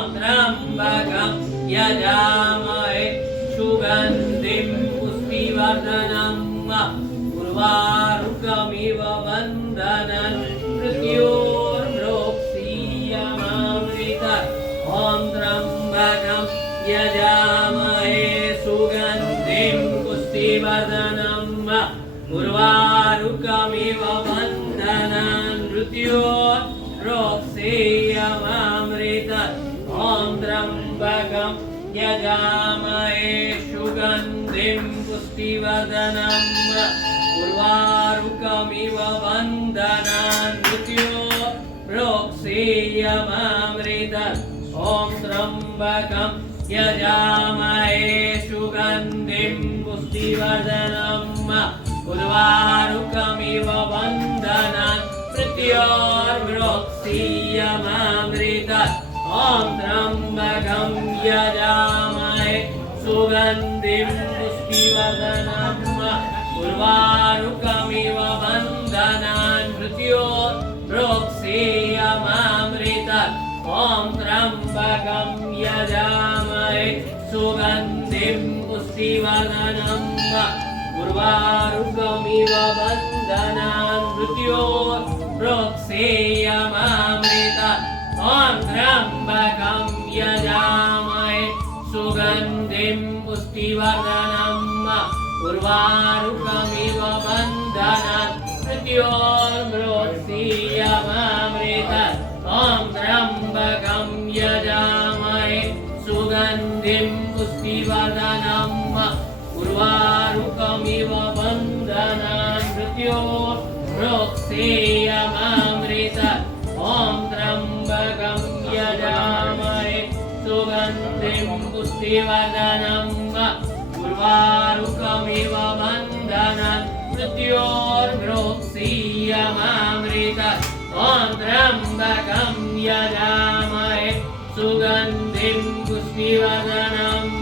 ॐ त्र्यम्बकं यजामहे सुगन्धिं पुष्टिवर्धनम् उर्वारुकमिव बन्धनं मृत्योर्मृक्षीयमामृतम् ॐ त्र्यम्बकं यजामहे सुगन्धिं पुष्टिवर्धनम् उर्वारुकमिव बन्धनं मृत्योर्मृक्षीयमामृतम् ॐ त्र्यम्बकं यजामहे सुगन्धिं पुष्टिवर्धनम् उर्वारुकमिव बन्धनं मृत्योर्मृक्षीयमामृतम् ॐ त्र्यम्बकं यजामहे सुगन्धिं पुष्टिवर्धनम् उर्वारुकमिव बन्धनं मृत्योर्मृक्षीयमामृतम् ॐ त्र्यम्बकं यजामहे सुगन्धिं पुष्टिवर्धनम् उर्वारुकमिव बन्धनं मृत्योर्मृक्षीयमामृतम् ॐ त्र्यम्बकं यजामहे सुगन्धिं पुष्टिवर्धनम् उर्वारुकमिव बन्धनं मृत्योर्मृक्षीयमामृतम् ॐ त्र्यम्बकं यजामहे सुगन्धिं पुष्टिवर्धनम् उर्वारुकमिव बन्धनं मृत्योर्मृक्षीयमामृतम् ॐ त्र्यम्बकं यजामहे सुगन्धिं पुष्टिवर्धनम् उर्वारुकमिव बन्धनं मृत्योर्मृक्षीयमामृतम् ॐ त्र्यम्बकं यजामहे सुगन्धिं पुष्टिवर्धनम् उर्वारुकमिव बन्धनं मृत्योर्मृक्षीयमामृतम् ॐ त्र्यम्बकं यजामहे सुगन्धिं पुष्टिवर्धनम्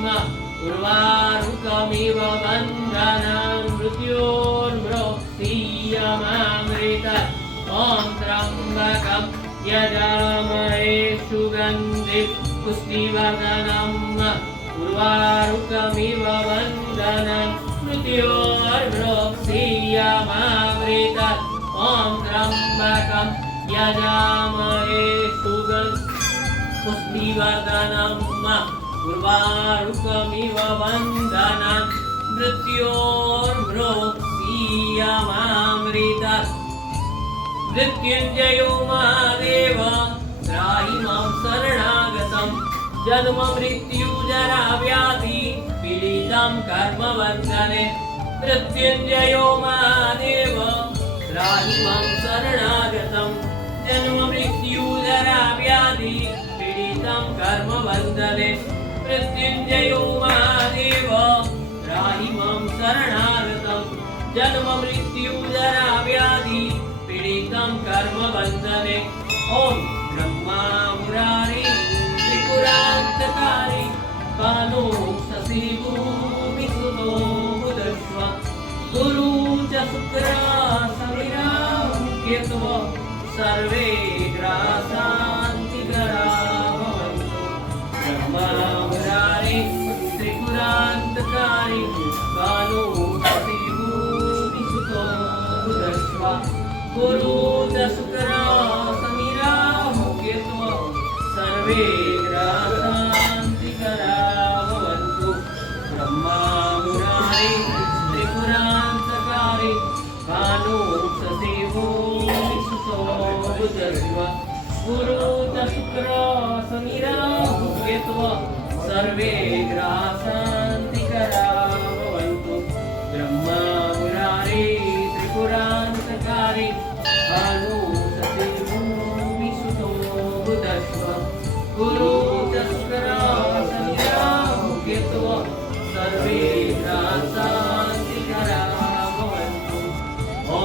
उर्वारुकमिव बन्धनं मृत्योर्मृक्षीयमामृतम् ॐ त्र्यम्बकं यजामहे सुगन्धिं पुष्टिवर्धनम् उर्वारुकमिव बन्धनं मृत्योर्मृक्षीयमामृतम् ॐ त्र्यम्बकं यजामहे सुगन्धिं पुष्टिवर्धनम् उर्वारुकमिव बन्धनं मृत्योर्मृक्षीयमामृतम् मृत्युञ्जयो महादेव त्राहि मां शरणागतं जन्म मृत्यु जरा व्याधि पीडितं कर्मबन्धने मृत्युञ्जयो महादेव त्राहि मां शरणागतं जन्म मृत्यु जरा व्याधि पीडितं कर्मबन्धने मृत्युञ्जयो महादेव त्राहि मां शरणागतं जन्म मृत्यु जरा व्याधि पीडितं कर्मबन्धने ॐ ब्रह्मा मुरारी त्रिपुरान्तकारी कालो शशि भूमिसुतो बुधश्व गुरु च शुक्र समिरां केतव सर्वे ग्रासान्तिकरा भवन्तु ब्रह्मा मुरारी त्रिपुरान्तकारी कालो शशि भूमिसुतो बुधश्व गुरु च शुक्र समिरां केतव सर्वे ग्रासान्तिकरा भवन्तु ब्रह्मा मुरारी त्रिपुरान्तकारी कालो शशि भूमिसुतो बुधश्व गुरु च शुक्र समिरां केतव सर्वे ग्रासान्तिकरा भवन्तु ब्रह्मा मुरारी त्रिपुरान्तकारी कालो शशि भूमिसुतो बुधश्व गुरु च शुक्र समिरां केतव सर्वे ग्रासान्तिकरा भवन्तु ॐ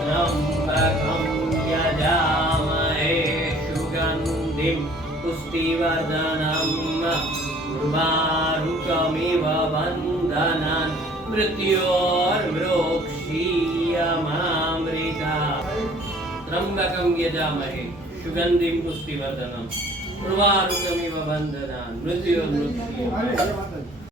त्र्यम्बकं यजामहे सुगन्धिं पुष्टिवर्धनम् उर्वारुकमिव बन्धनं मृत्योर्मृक्षीयमामृतम् त्र्यम्बकं यजामहे सुगन्धिं पुष्टिवर्धनम् ઉર્વારુકમિવ બંધનાન મૃત્યુર્મૃત્યુ